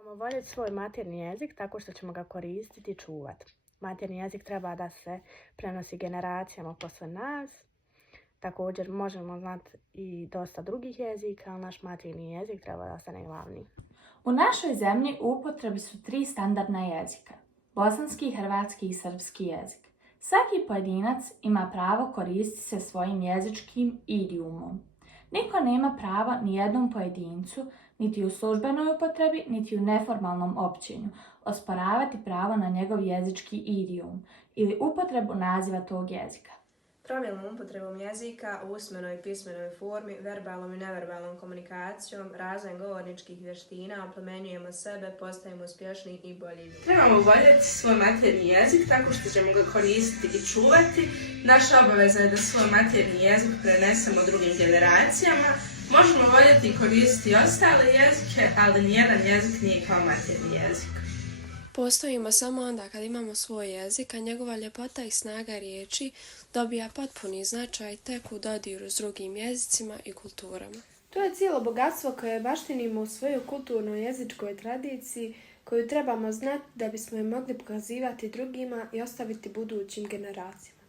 Trebamo voljeti svoj maternji jezik tako što ćemo ga koristiti i čuvati. Maternji jezik treba da se prenosi generacijama posle nas. Također možemo znati i dosta drugih jezika, ali naš maternji jezik treba da ostane glavni. U našoj zemlji u upotrebi su 3 standardna jezika: bosanski, hrvatski i srpski jezik. Svaki pojedinac ima pravo koristiti se svojim jezičkim idiomom. Niko nema pravo ni jednom pojedincu, niti u službenoj upotrebi, niti u neformalnom općenju, osporavati pravo na njegov jezički idiom ili upotrebu naziva tog jezika. Pravilnom upotrebom jezika u usmenoj i pismenoj formi, verbalnom i neverbalnom komunikacijom, razvojem govorničkih vještina, oplemenjujemo sebe, postajemo uspješniji i bolji ljudi. Trebamo voljeti svoj maternji jezik tako što ćemo ga koristiti i čuvati. Naša obaveza je da svoj maternji jezik prenesemo drugim generacijama. Možemo voljeti i koristiti ostale jezike, ali nijedan jezik nije kao maternji jezik. Postojimo samo onda kad imamo svoj jezik, a njegova ljepota i snaga riječi dobija potpuni značaj tek u dodiru s drugim jezicima i kulturama. To je cijelo bogatstvo koje baštinimo u svojoj kulturno-jezičkoj tradiciji, koju trebamo znati da bismo je mogli pokazivati drugima i ostaviti budućim generacijama.